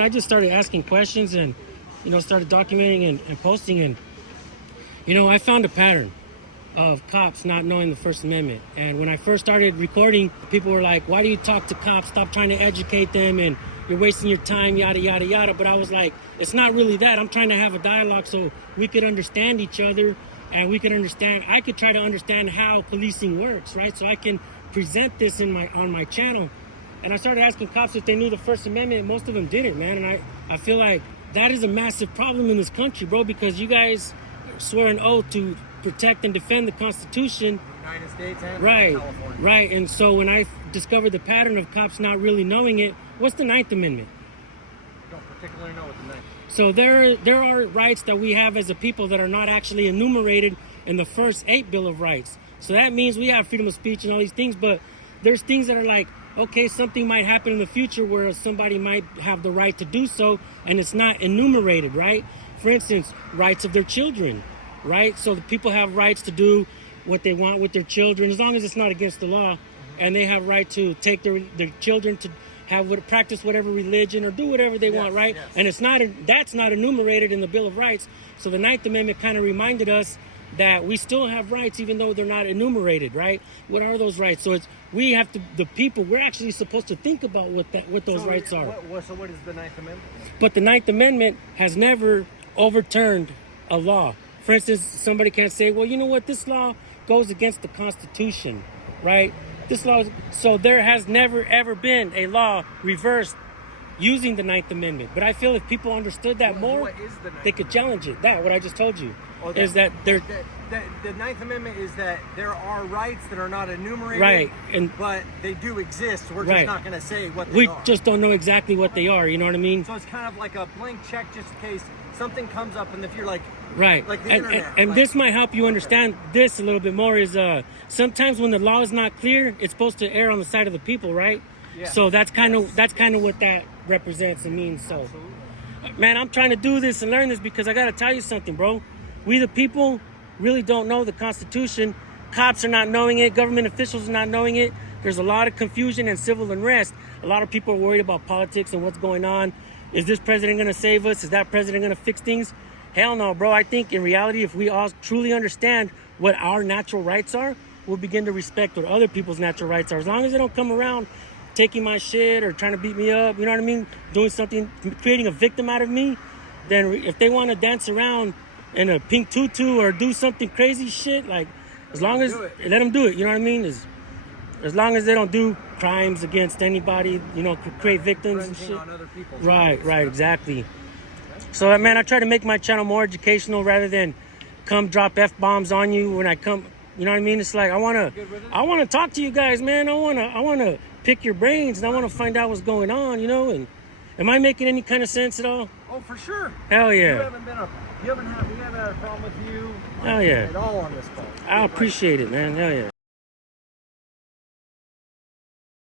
I just started asking questions and, started documenting and posting. And, I found a pattern of cops not knowing the First Amendment. And when I first started recording, people were like, why do you talk to cops? Stop trying to educate them and you're wasting your time, yada, yada, yada. But I was like, it's not really that. I'm trying to have a dialogue so we could understand each other and I could try to understand how policing works, right? So I can present this on my channel. And I started asking cops if they knew the First Amendment, and most of them didn't, man. And I feel like that is a massive problem in this country, bro, because you guys swear an oath to protect and defend the Constitution. United States and California. Right. And so when I discovered the pattern of cops not really knowing it, what's the Ninth Amendment? I don't particularly know what the Ninth. So there are rights that we have as a people that are not actually enumerated in the first 8 Bill of Rights. So that means we have freedom of speech and all these things, but there's things that are like, okay, something might happen in the future where somebody might have the right to do so, and it's not enumerated, right? For instance, rights of their children, right? So the people have rights to do what they want with their children, as long as it's not against the law, and they have right to take their children to practice whatever religion or do whatever they want, right? Yes. And that's not enumerated in the Bill of Rights. So the Ninth Amendment kind of reminded us that we still have rights even though they're not enumerated, right? What are those rights? So the people, we're actually supposed to think about what those rights are. So what is the Ninth Amendment? But the Ninth Amendment has never overturned a law. For instance, somebody can't say, well, you know what, this law goes against the Constitution, right? So there has never ever been a law reversed using the Ninth Amendment. But I feel if people understood that more, they could challenge it. What I just told you is that the Ninth Amendment is that there are rights that are not enumerated, right? But they do exist. We're just not going to say what they are. We just don't know exactly what they are. You know what I mean? So it's kind of like a blank check, just in case something comes up, and if you're like, right, like the internet, and this might help you understand this a little bit more. Is sometimes when the law is not clear, it's supposed to err on the side of the people, right? Yeah. So that's kind of what that represents and means. So, absolutely. Man, I'm trying to do this and learn this because I got to tell you something, bro. We the people really don't know the Constitution. Cops are not knowing it. Government officials are not knowing it. There's a lot of confusion and civil unrest. A lot of people are worried about politics and what's going on. Is this president going to save us? Is that president going to fix things? Hell no, bro. I think in reality, if we all truly understand what our natural rights are, we'll begin to respect what other people's natural rights are. As long as they don't come around taking my shit or trying to beat me up, you know what I mean? Doing something, creating a victim out of me, then if they want to dance around in a pink tutu or do something crazy shit, like, as long as, let them do it, you know what I mean? As long as they don't do crimes against anybody, create victims and shit. On other people's right, exactly. So, man, I try to make my channel more educational rather than come drop F-bombs on you when I come, you know what I mean? It's like, I want to talk to you guys, man. I want to pick your brains and I want to find out what's going on, and am I making any kind of sense at all? Oh, for sure. Hell yeah. We haven't had a problem with you Hell yeah. at all on this phone. I appreciate it, man. Hell yeah.